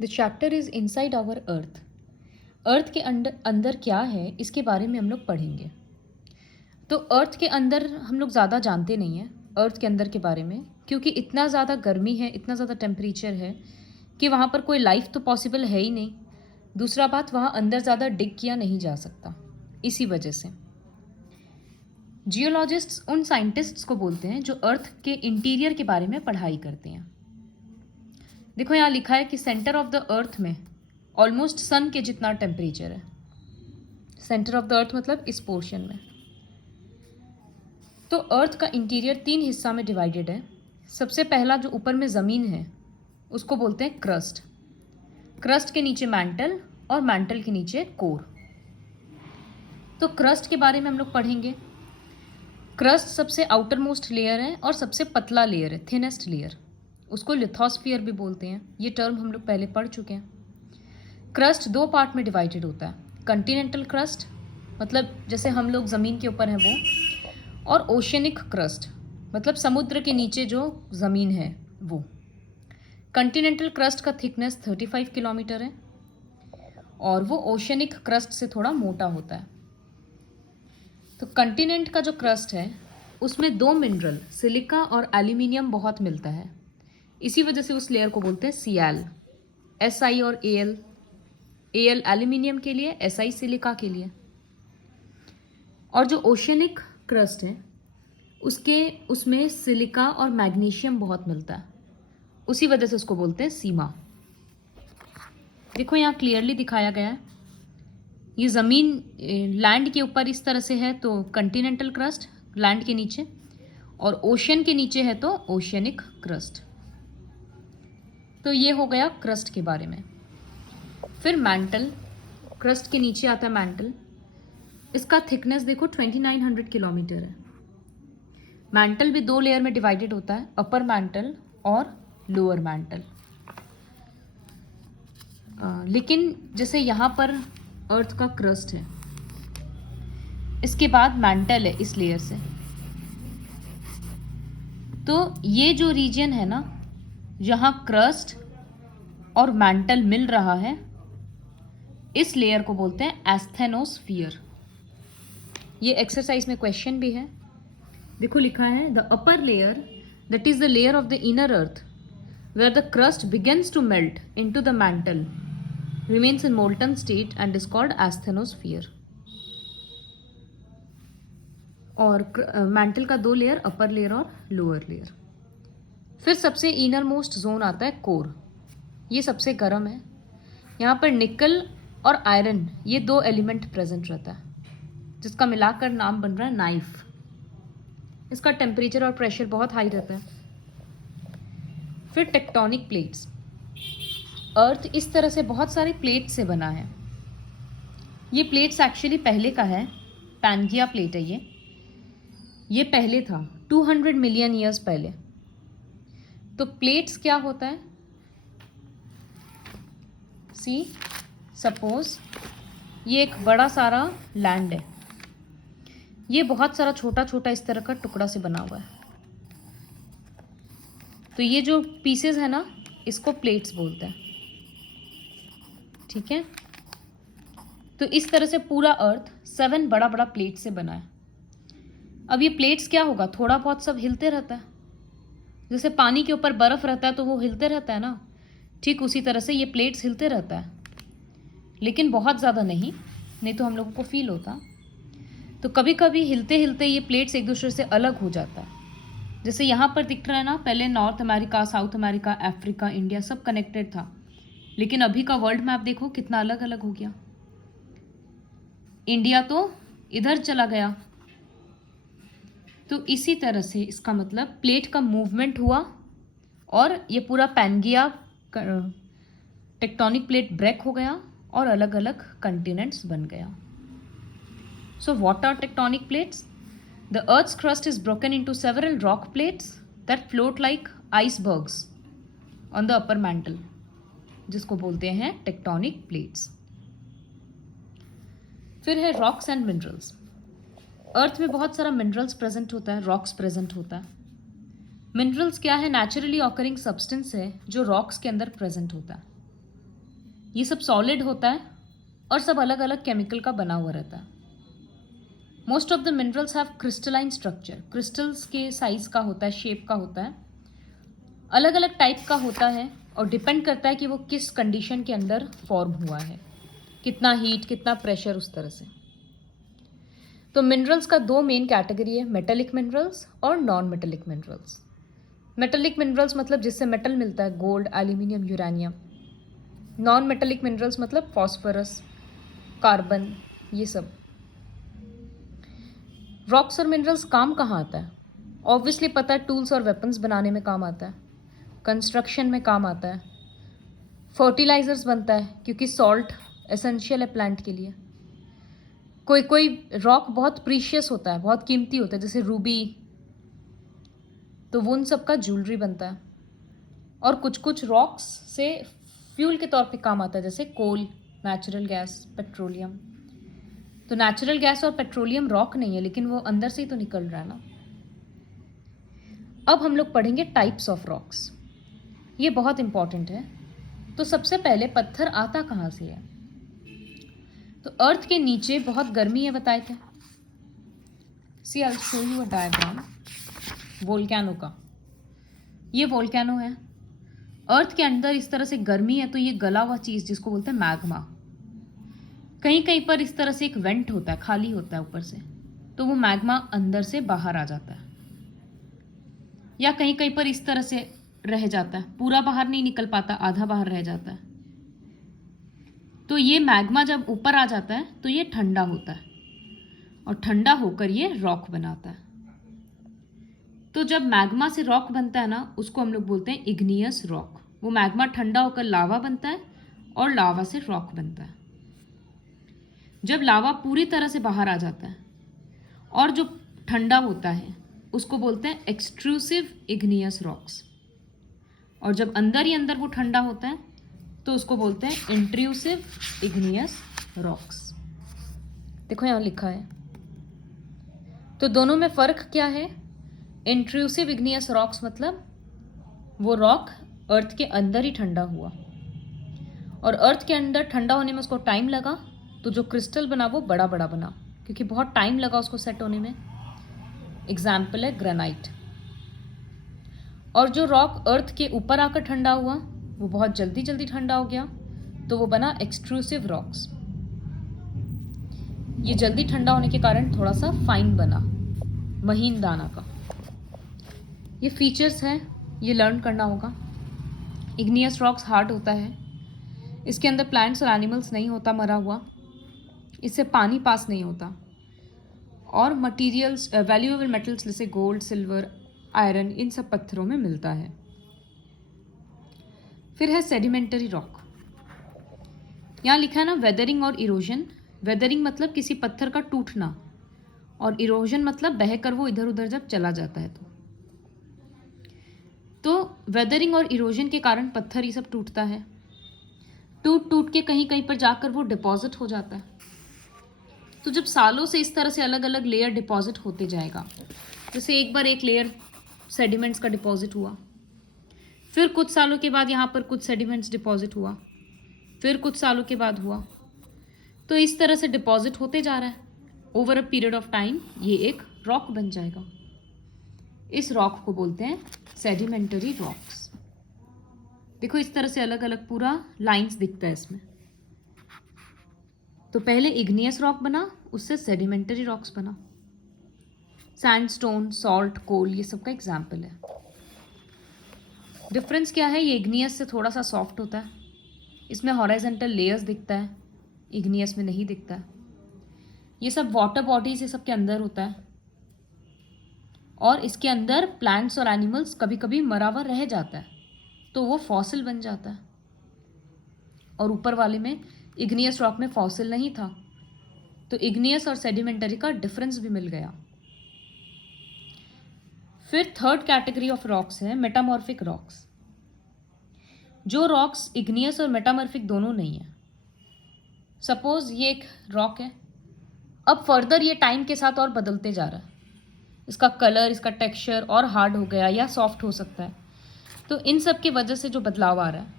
The chapter is inside our earth. Earth के अंदर अंदर क्या है इसके बारे में हम लोग पढ़ेंगे। तो अर्थ के अंदर हम लोग ज़्यादा जानते नहीं हैं अर्थ के अंदर के बारे में, क्योंकि इतना ज़्यादा गर्मी है, इतना ज़्यादा टेम्परेचर है कि वहाँ पर कोई लाइफ तो पॉसिबल है ही नहीं। दूसरा बात, वहाँ अंदर ज़्यादा डिग किया नहीं जा सकता। इसी वजह से जियोलॉजिस्ट्स उन साइंटिस्ट्स को बोलते हैं जो अर्थ के इंटीरियर के बारे में पढ़ाई करते हैं। देखो यहाँ लिखा है कि सेंटर ऑफ द अर्थ में ऑलमोस्ट सन के जितना टेम्परेचर है। सेंटर ऑफ द अर्थ मतलब इस पोर्शन में। तो अर्थ का इंटीरियर 3 हिस्सा में डिवाइडेड है। सबसे पहला जो ऊपर में ज़मीन है उसको बोलते हैं क्रस्ट। क्रस्ट के नीचे मैंटल और मैंटल के नीचे कोर। तो क्रस्ट के बारे में हम लोग पढ़ेंगे। क्रस्ट सबसे आउटर मोस्ट लेयर है और सबसे पतला लेयर है, थिनेस्ट लेयर। उसको लिथोस्फीयर भी बोलते हैं। ये टर्म हम लोग पहले पढ़ चुके हैं। क्रस्ट 2 पार्ट में डिवाइडेड होता है। कंटिनेंटल क्रस्ट मतलब जैसे हम लोग ज़मीन के ऊपर हैं वो, और ओशियनिक क्रस्ट मतलब समुद्र के नीचे जो ज़मीन है वो। कंटिनेंटल क्रस्ट का थिकनेस 35 किलोमीटर है और वो ओशियनिक क्रस्ट से थोड़ा मोटा होता है। तो कंटिनेंट का जो क्रस्ट है उसमें 2 मिनरल सिलिका और एल्यूमिनियम बहुत मिलता है। इसी वजह से उस लेयर को बोलते हैं सीएल। SI और AL एल्यूमिनियम के लिए, SI सिलिका के लिए। और जो ओशियनिक क्रस्ट है उसमें सिलिका और मैग्नीशियम बहुत मिलता है। उसी वजह से उसको बोलते हैं सीमा। देखो यहाँ क्लियरली दिखाया गया है। ये ज़मीन लैंड के ऊपर इस तरह से है तो कंटिनेंटल क्रस्ट लैंड के नीचे, और ओशियन के नीचे है तो ओशियनिक क्रस्ट। तो ये हो गया क्रस्ट के बारे में। फिर मैंटल, क्रस्ट के नीचे आता है मैंटल। इसका थिकनेस देखो 2900 किलोमीटर है। मैंटल भी 2 लेयर में डिवाइडेड होता है, अपर मैंटल और लोअर मैंटल। लेकिन जैसे यहाँ पर अर्थ का क्रस्ट है, इसके बाद मैंटल है इस लेयर से। तो ये जो रीजन है ना, जहाँ क्रस्ट और मैंटल मिल रहा है, इस लेयर को बोलते हैं एस्थेनोस्फीयर। ये एक्सरसाइज में क्वेश्चन भी है। देखो लिखा है the upper layer that is the layer of the inner earth where the crust begins to melt into the mantle remains in molten state and is called asthenosphere। और mantle का 2 लेयर, upper layer और lower layer. फिर सबसे inner most zone आता है core. ये सबसे गर्म है। यहाँ पर निकल और आयरन ये 2 एलिमेंट प्रेजेंट रहता है, जिसका मिलाकर नाम बन रहा है नाइफ। इसका टेम्परेचर और प्रेशर बहुत हाई रहता है। फिर टेक्टोनिक प्लेट्स। अर्थ इस तरह से बहुत सारे प्लेट से बना है। ये प्लेट्स एक्चुअली पहले का है, पैंगिया प्लेट है ये पहले था 200 मिलियन ईयर्स पहले। तो प्लेट्स क्या होता है, सी सपोज ये एक बड़ा सारा लैंड है। ये बहुत सारा छोटा छोटा इस तरह का टुकड़ा से बना हुआ है। तो ये जो पीसेस है ना, इसको प्लेट्स बोलते हैं। ठीक है। तो इस तरह से पूरा अर्थ 7 बड़ा बड़ा प्लेट से बना है। अब ये प्लेट्स क्या होगा, थोड़ा बहुत सब हिलते रहता है। जैसे पानी के ऊपर बर्फ रहता है तो वो हिलते रहता है ना, ठीक उसी तरह से ये प्लेट्स हिलते रहता है, लेकिन बहुत ज़्यादा नहीं तो हम लोगों को फील होता। तो कभी कभी हिलते हिलते ये प्लेट्स एक दूसरे से अलग हो जाता है। जैसे यहाँ पर दिख रहा है ना, पहले north America, south America, Africa, India सब कनेक्टेड था, लेकिन अभी का वर्ल्ड मैप देखो कितना अलग अलग हो गया। इंडिया तो इधर चला गया। तो इसी तरह से इसका मतलब प्लेट का मूवमेंट हुआ और ये पूरा पैंगिया टेक्टोनिक प्लेट ब्रेक हो गया और अलग अलग कंटिनेंट्स बन गया। So what are tectonic plates? The earth's crust is broken into several rock plates that float like icebergs on the upper mantle, जिसको बोलते हैं टेक्टोनिक प्लेट्स। फिर है रॉक्स एंड मिनरल्स। अर्थ में बहुत सारा मिनरल्स प्रेजेंट होता है, रॉक्स प्रेजेंट होता है। मिनरल्स क्या है? नेचुरली ऑकरिंग सब्सटेंस है जो रॉक्स के अंदर प्रेजेंट होता है। ये सब सॉलिड होता है और सब अलग अलग केमिकल का बना हुआ रहता है। Most of the minerals have crystalline structure, crystals के साइज का होता है, शेप का होता है, अलग अलग टाइप का होता है और डिपेंड करता है कि वो किस कंडीशन के अंदर फॉर्म हुआ है, कितना हीट, कितना प्रेशर, उस तरह से। तो मिनरल्स का दो मेन कैटेगरी है, मेटेलिक मिनरल्स और non metallic minerals. Metallic minerals मतलब जिससे मेटल मिलता है, gold, aluminium, uranium. Non metallic minerals मतलब फॉस्फोरस, कार्बन, ये सब। रॉक्स और मिनरल्स काम कहाँ आता है? ऑब्वियसली पता है, टूल्स और वेपन्स बनाने में काम आता है, कंस्ट्रक्शन में काम आता है, फर्टिलाइजर्स बनता है क्योंकि सॉल्ट एसेंशियल है प्लांट के लिए। कोई कोई रॉक बहुत प्रीशियस होता है, बहुत कीमती होता है, जैसे रूबी, तो वो उन सब का ज्वेलरी बनता है। और कुछ कुछ रॉक्स से फ्यूल के तौर पे काम आता है, जैसे कोल, नेचुरल गैस, पेट्रोलियम। तो नेचुरल गैस और पेट्रोलियम रॉक नहीं है, लेकिन वो अंदर से ही तो निकल रहा है ना। अब हम लोग पढ़ेंगे टाइप्स ऑफ रॉक्स, ये बहुत इंपॉर्टेंट है। तो सबसे पहले पत्थर आता कहाँ से है? तो अर्थ के नीचे बहुत गर्मी है, बताए थे। See I show you a diagram volcano का। ये वोल्केनो है, अर्थ के अंदर इस तरह से गर्मी है, तो ये गला हुआ चीज़ जिसको बोलते हैं मैग्मा। कहीं कहीं पर इस तरह से एक वेंट होता है, खाली होता है ऊपर से, तो वो मैग्मा अंदर से बाहर आ जाता है। या कहीं कहीं पर इस तरह से रह जाता है, पूरा बाहर नहीं निकल पाता, आधा बाहर रह जाता है। तो ये मैग्मा जब ऊपर आ जाता है तो ये ठंडा होता है और ठंडा होकर ये रॉक बनाता है। तो जब मैग्मा से रॉक बनता है ना, उसको हम लोग बोलते हैं इग्नियस रॉक। वो मैग्मा ठंडा होकर लावा बनता है और लावा से रॉक बनता है। जब लावा पूरी तरह से बाहर आ जाता है और जो ठंडा होता है, उसको बोलते हैं एक्सट्रूसिव इग्नियस रॉक्स। और जब अंदर ही अंदर वो ठंडा होता है तो उसको बोलते हैं इंट्रूसिव इग्नियस रॉक्स। देखो यहाँ लिखा है। तो दोनों में फ़र्क क्या है? इंट्रूसिव इग्नियस रॉक्स मतलब वो रॉक अर्थ के अंदर ही ठंडा हुआ, और अर्थ के अंदर ठंडा होने में उसको टाइम लगा, तो जो क्रिस्टल बना वो बड़ा बड़ा बना, क्योंकि बहुत टाइम लगा उसको सेट होने में। एग्जाम्पल है ग्रेनाइट। और जो रॉक अर्थ के ऊपर आकर ठंडा हुआ, वो बहुत जल्दी जल्दी ठंडा हो गया, तो वो बना एक्सट्रूसिव रॉक्स। ये जल्दी ठंडा होने के कारण थोड़ा सा फाइन बना, महीन दाना का। ये फीचर्स हैं, ये लर्न करना होगा। इग्नियस रॉक्स हार्ड होता है, इसके अंदर प्लांट्स और एनिमल्स नहीं होता मरा हुआ, इससे पानी पास नहीं होता, और मटेरियल्स, वैल्यूएबल मेटल्स जैसे गोल्ड, सिल्वर, आयरन, इन सब पत्थरों में मिलता है। फिर है सेडिमेंटरी रॉक। यहाँ लिखा है ना वेदरिंग और इरोजन। वेदरिंग मतलब किसी पत्थर का टूटना, और इरोजन मतलब बहकर वो इधर उधर जब चला जाता है। तो वेदरिंग और इरोजन के कारण पत्थर ये सब टूटता है, टूट टूट के कहीं कहीं पर जाकर वो डिपॉजिट हो जाता है। तो जब सालों से इस तरह से अलग अलग लेयर डिपॉजिट होते जाएगा, जैसे एक बार एक लेयर सेडिमेंट्स का डिपॉजिट हुआ, फिर कुछ सालों के बाद यहाँ पर कुछ सेडिमेंट्स डिपॉजिट हुआ, फिर कुछ सालों के बाद हुआ, तो इस तरह से डिपॉजिट होते जा रहा है। Over a period of time ये एक रॉक बन जाएगा। इस रॉक को बोलते हैं सेडिमेंटरी रॉक्स। देखो इस तरह से अलग अलग पूरा लाइंस दिखता है इसमें। तो पहले इग्नियस रॉक बना, उससे सेडिमेंटरी रॉक्स बना। सैंडस्टोन, सॉल्ट, कोल, ये सब का एग्जाम्पल है। डिफरेंस क्या है? ये इग्नियस से थोड़ा सा सॉफ्ट होता है, इसमें हॉरिजॉन्टल लेयर्स दिखता है, इग्नियस में नहीं दिखता है। ये सब वाटर बॉडीज ये सब के अंदर होता है, और इसके अंदर प्लांट्स और एनिमल्स कभी कभी मरा हुआ रह जाता है, तो वो फॉसिल बन जाता है। और ऊपर वाले में इग्नियस रॉक में फॉसिल नहीं था, तो इग्नियस और सेडिमेंटरी का डिफरेंस भी मिल गया। फिर थर्ड कैटेगरी ऑफ रॉक्स है मेटामॉर्फिक रॉक्स। जो रॉक्स इग्नियस और मेटामॉर्फिक दोनों नहीं है। सपोज ये एक रॉक है, अब फर्दर ये टाइम के साथ और बदलते जा रहा है, इसका कलर, इसका टेक्सचर और हार्ड हो गया या सॉफ्ट हो सकता है। तो इन सब की वजह से जो बदलाव आ रहा है,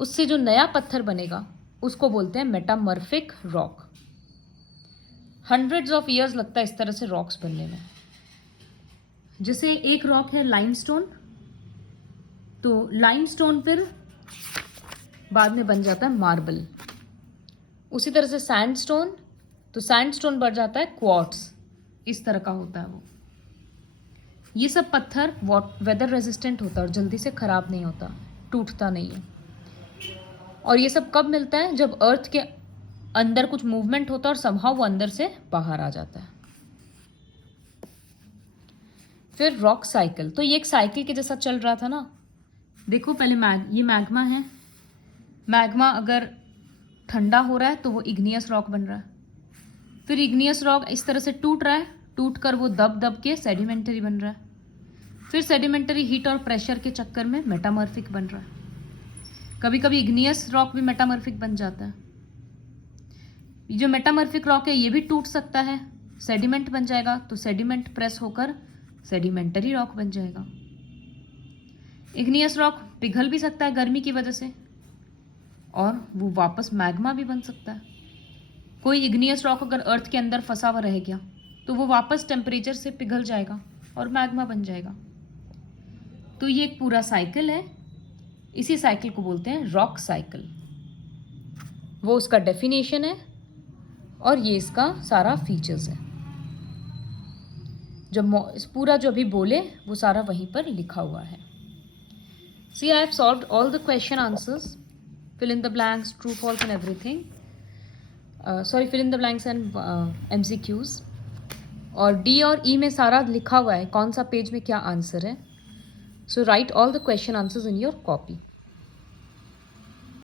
उससे जो नया पत्थर बनेगा उसको बोलते हैं metamorphic rock. Hundreds of years लगता है इस तरह से रॉक्स बनने में। जैसे एक रॉक है लाइमस्टोन, तो लाइमस्टोन फिर बाद में बन जाता है मार्बल। उसी तरह से सैंडस्टोन, तो सैंडस्टोन बन जाता है क्वार्ट्स। इस तरह का होता है वो। ये सब पत्थर वेदर रेजिस्टेंट होता है और जल्दी से ख़राब नहीं होता, टूटता नहीं है। और ये सब कब मिलता है? जब अर्थ के अंदर कुछ मूवमेंट होता है और समहाउ वो अंदर से बाहर आ जाता है। फिर रॉक साइकिल, तो ये एक साइकिल के जैसा चल रहा था ना। देखो पहले ये मैग्मा है। मैग्मा अगर ठंडा हो रहा है तो वो इग्नियस रॉक बन रहा है। फिर इग्नियस रॉक इस तरह से टूट रहा है, टूट कर वो दब दब के सेडिमेंटरी बन रहा है। फिर सेडिमेंटरी हीट और प्रेशर के चक्कर में मेटामॉर्फिक बन रहा है। कभी कभी इग्नियस रॉक भी मेटामॉर्फिक बन जाता है। जो मेटामॉर्फिक रॉक है ये भी टूट सकता है, सेडिमेंट बन जाएगा, तो सेडिमेंट प्रेस होकर सेडिमेंटरी रॉक बन जाएगा। इग्नियस रॉक पिघल भी सकता है गर्मी की वजह से, और वो वापस मैग्मा भी बन सकता है। कोई इग्नियस रॉक अगर अर्थ के अंदर फंसा हुआ रह गया तो वो वापस टेम्परेचर से पिघल जाएगा और मैग्मा बन जाएगा। तो ये एक पूरा साइकिल है। इसी साइकिल को बोलते हैं रॉक साइकिल। वो उसका डेफिनेशन है और ये इसका सारा फीचर्स है। जब पूरा जो अभी बोले वो सारा वहीं पर लिखा हुआ है। See, I have solved all the question answers. Fill in the blanks, true, false and everything. Fill in the blanks and MCQs. और D और E में सारा लिखा हुआ है कौन सा पेज में क्या आंसर है. So write all the question answers in your copy.